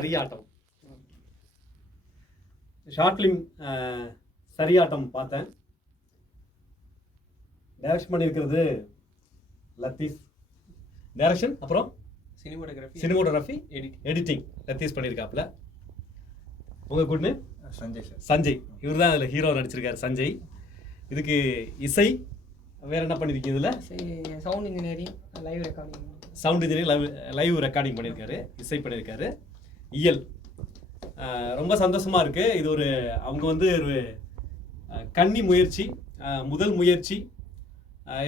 சரியாட்டம். Short film சரியாட்டம் பார்த்தேன். Direction பண்ணியிருக்கிறது Latif. Direction அப்புறம் சினிமோட்டோகிராஃபி எடிட்டிங் லத்தீஃப் பண்ணியிருக்காப்புல. உங்கள் good name? Sanjay sir. Sanjay. இவர் தான் அதில் ஹீரோ நடிச்சிருக்காரு சஞ்சய். இதுக்கு இசை வேறு என்ன பண்ணியிருக்கீங்க? இதில் sound engineering, live recording. Sound engineering, live recording பண்ணியிருக்காரு, இசை பண்ணியிருக்காரு. இயல் ரொம்ப சந்தோஷமாக இருக்குது. இது ஒரு அவங்க வந்து ஒரு கன்னி முயற்சி, முதல் முயற்சி.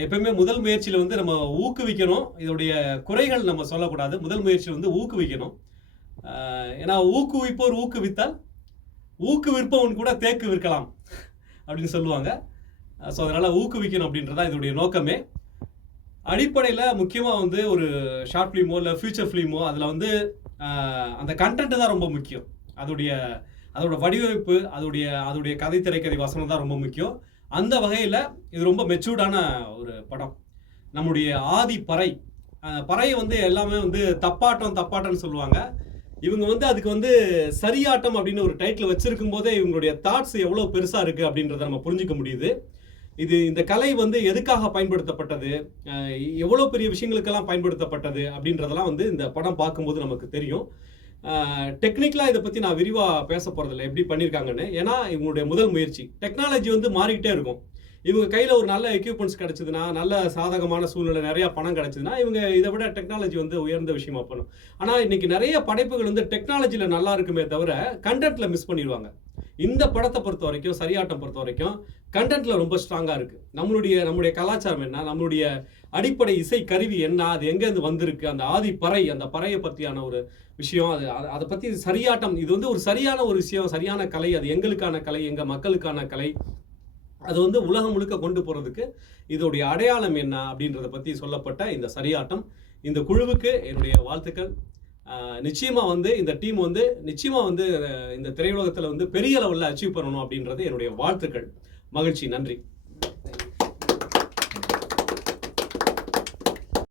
எப்பவுமே முதல் முயற்சியில் வந்து நம்ம ஊக்குவிக்கணும். இதோடைய குறைகள் நம்ம சொல்லக்கூடாது. முதல் முயற்சியில் வந்து ஊக்குவிக்கணும். ஏன்னா ஊக்குவிப்போர் ஊக்குவித்தால் ஊக்குவிற்பவன் கூட தேக்கு விற்கலாம் அப்படின்னு சொல்லுவாங்க. ஸோ அதனால் ஊக்குவிக்கணும் அப்படின்றதான் இதோடைய நோக்கமே. அடிப்படையில் முக்கியமாக வந்து ஒரு ஷார்ட் ஃபிலிமோ இல்லை ஃபியூச்சர் ஃபிலிமோ அதில் வந்து அந்த கண்டென்ட்டு தான் ரொம்ப முக்கியம். அதோட வடிவமைப்பு, அதோடைய கதை, திரைக்கதை, வசனம் தான் ரொம்ப முக்கியம். அந்த வகையில் இது ரொம்ப மெச்சூர்டான ஒரு படம். நம்முடைய ஆதி பறையை வந்து எல்லாமே வந்து தப்பாட்டம்னு சொல்லுவாங்க. இவங்க வந்து அதுக்கு வந்து சரியாட்டம் அப்படின்னு ஒரு டைட்டில் வச்சிருக்கும் போதே இவங்களுடைய தாட்ஸ் எவ்வளோ பெருசாக இருக்குது அப்படின்றத நம்ம புரிஞ்சிக்க முடியுது. இந்த கலை வந்து எதுக்காக பயன்படுத்தப்பட்டது, எவ்வளோ பெரிய விஷயங்களுக்கெல்லாம் பயன்படுத்தப்பட்டது அப்படின்றதெல்லாம் வந்து இந்த படம் பார்க்கும்போது நமக்கு தெரியும். டெக்னிக்கலாக இதை பற்றி நான் விரிவாக பேச போகிறதில்ல எப்படி பண்ணியிருக்காங்கன்னு. ஏன்னா இவங்களுடைய முதல் முயற்சி. டெக்னாலஜி வந்து மாறிக்கிட்டே இருக்கும். இவங்க கையில் ஒரு நல்ல எக்யூப்மெண்ட்ஸ் கிடச்சிதுன்னா, நல்ல சாதகமான சூழ்நிலை, நிறையா பணம் கிடச்சிதுன்னா இவங்க இதை விட டெக்னாலஜி வந்து உயர்ந்த விஷயமா பண்ணும். ஆனால் இன்றைக்கி நிறைய படைப்புகள் வந்து டெக்னாலஜியில் நல்லா இருக்குமே தவிர கண்டென்ட்டில் மிஸ் பண்ணிடுவாங்க. இந்த படத்தை பொறுத்த வரைக்கும், சரியாட்டம் பொறுத்த வரைக்கும் கண்டென்ட்டில் ரொம்ப ஸ்ட்ராங்காக இருக்குது. நம்மளுடைய கலாச்சாரம் என்ன, நம்மளுடைய அடிப்படை இசை கருவி என்ன, அது எங்கேருந்து வந்திருக்கு, அந்த அந்த பறையை பற்றியான ஒரு விஷயம், அதை பற்றி சரியாட்டம். இது வந்து ஒரு சரியான ஒரு விஷயம், சரியான கலை. அது எங்களுக்கான கலை, எங்கள் மக்களுக்கான கலை. அது வந்து உலகம் முழுக்க கொண்டு போகிறதுக்கு இதோடைய அடையாளம் என்ன அப்படின்றத பற்றி சொல்லப்பட்ட இந்த சரியாட்டம். இந்த குழுவுக்கு என்னுடைய வாழ்த்துக்கள். நிச்சயமாக வந்து இந்த டீம் வந்து நிச்சயமாக வந்து இந்த திரையுலகத்தில் வந்து பெரிய லெவலில் அச்சீவ் பண்ணணும் அப்படின்றது என்னுடைய வாழ்த்துக்கள். மகிழ்ச்சி. நன்றி.